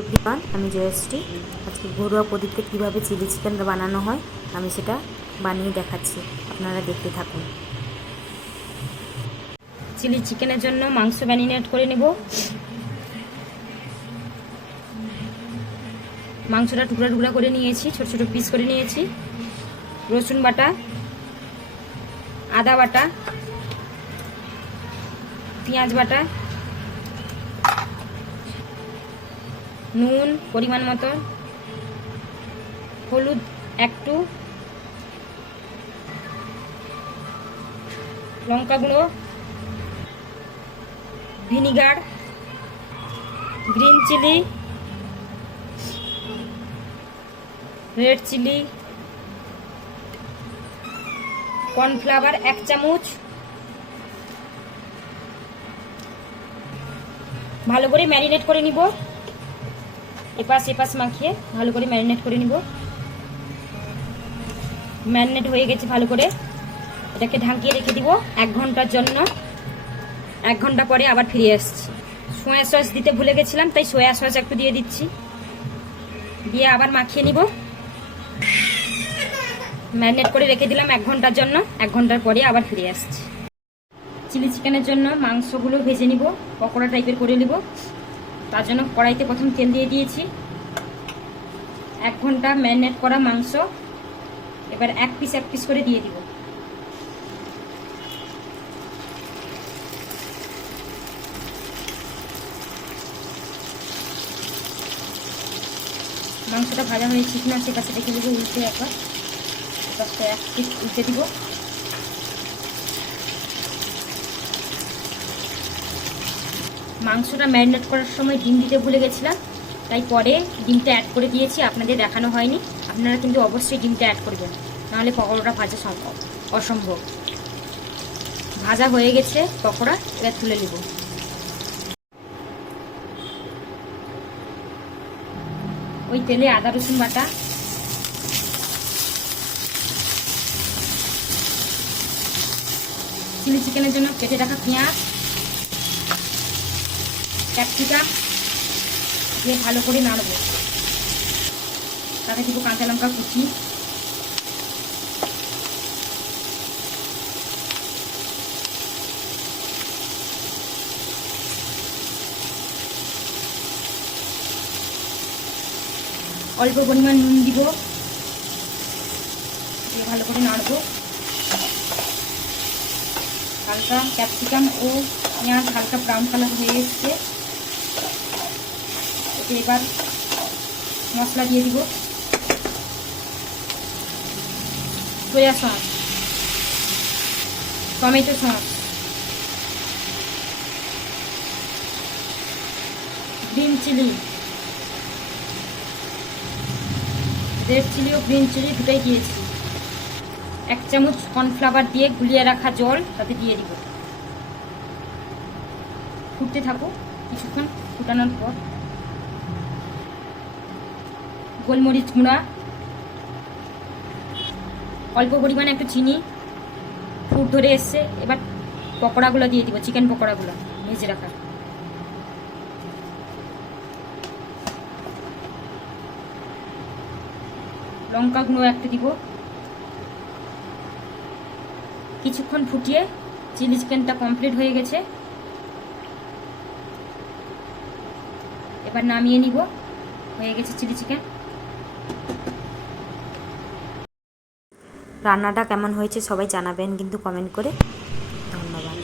Everyone, আমি জয়শ্রী। আজকে ঘরোয়া পদ্ধতিতে কীভাবে চিলি চিকেন বানানো হয় আমি সেটা বানিয়ে দেখাচ্ছি, আপনারা দেখতে থাকুন। চিলি চিকেনের জন্য মাংস ম্যারিনেট করে নেব। মাংসটা টুকরা টুকরা করে নিয়েছি, ছোট ছোট পিস করে নিয়েছি। রসুন বাটা, আদা বাটা, পেঁয়াজ বাটা, নুন পরিমাণ মতো, হলুদ একটু, লঙ্কা গুঁড়ো, vinegar, green chilli, red chilli, cornflour 1 চামচ। ভালো করে ম্যারিনেট করে নিব, এপাশ এপাশ মাখিয়ে ভালো করে ম্যারিনেট করে নিব। ম্যারিনেট হয়ে গেছে ভালো করে, এটাকে ঢাকিয়ে রেখে দিব 1 ঘন্টার জন্য। 1 ঘন্টা পরে আবার ফিরে আসছি। সয়া সস দিতে ভুলে গেছিলাম, তাই সয়া সস একটু দিয়ে দিচ্ছি, দিয়ে আবার মাখিয়ে নিব। ম্যারিনেট করে রেখে দিলাম 1 ঘন্টার জন্য। 1 ঘন্টার পরে আবার ফিরে আসছি। চিলি চিকেনের জন্য মাংসগুলো ভেজে নিব, পকোড়া টাইপের করে নিব। তার জন্য কড়াইতে প্রথম তেল দিয়ে দিয়েছি। 1 ঘন্টা ম্যারিনেট করা মাংস এবার এক পিস করে দিয়ে দিব। মাংসটা ভাজা হয়েছে কিনা সে পাশে দেখে দেবো, উল্টে একবার এক পিস উল্টে দিব। মাংসটা ম্যারিনেট করার সময় ডিম দিতে ভুলে গেছিলাম, তাই পরে ডিমটা অ্যাড করে দিয়েছি, আপনাদের দেখানো হয়নি। আপনারা কিন্তু অবশ্যই ডিমটা অ্যাড করবেন, নাহলে পকোড়াটা ভাজা অসম্ভব। ভাজা হয়ে গেছে পকোড়া, এবার তুলে নেব। ওই তেলে আদা রসুন বাটা, চিলি চিকেনের জন্য কেটে রাখা পেঁয়াজ, ক্যাপসিকাম দিয়ে ভালো করে নাড়ব। তাতে দিব কাঁচা লঙ্কা কুচি, অল্প পরিমাণ নুন দিব, দিয়ে ভালো করে নাড়ব। হালকা ক্যাপসিকাম ও পেঁয়াজ হালকা ব্রাউন কালার হয়ে এসছে, এতে এবার মশলা দিয়ে দিব। Soya sauce, tomato sauce, green chilli, red chilli ও গ্রিন চিলি দুটাই দিয়েছি। 1 চামচ কর্নফ্লাওয়ার দিয়ে গুলিয়ে রাখা জল তাতে দিয়ে দিব। ফুটতে থাকুক কিছুক্ষণ, ফুটানোর পর গোলমরিচ গুঁড়া, অল্প পরিমাণে একটু চিনি, ফুট ধরে এসছে। এবার পকোড়াগুলো দিয়ে দিব, চিকেন পকোড়াগুলো ভেজে রাখা। লঙ্কা গুঁড়ো একটু দিব। কিছুক্ষণ ফুটিয়ে চিলি চিকেনটা কমপ্লিট হয়ে গেছে, এবার নামিয়ে নিব। হয়ে গেছে চিলি চিকেন। রান্নাটা কেমন হয়েছে সবাই জানাবেন কিন্তু কমেন্ট করে। ধন্যবাদ।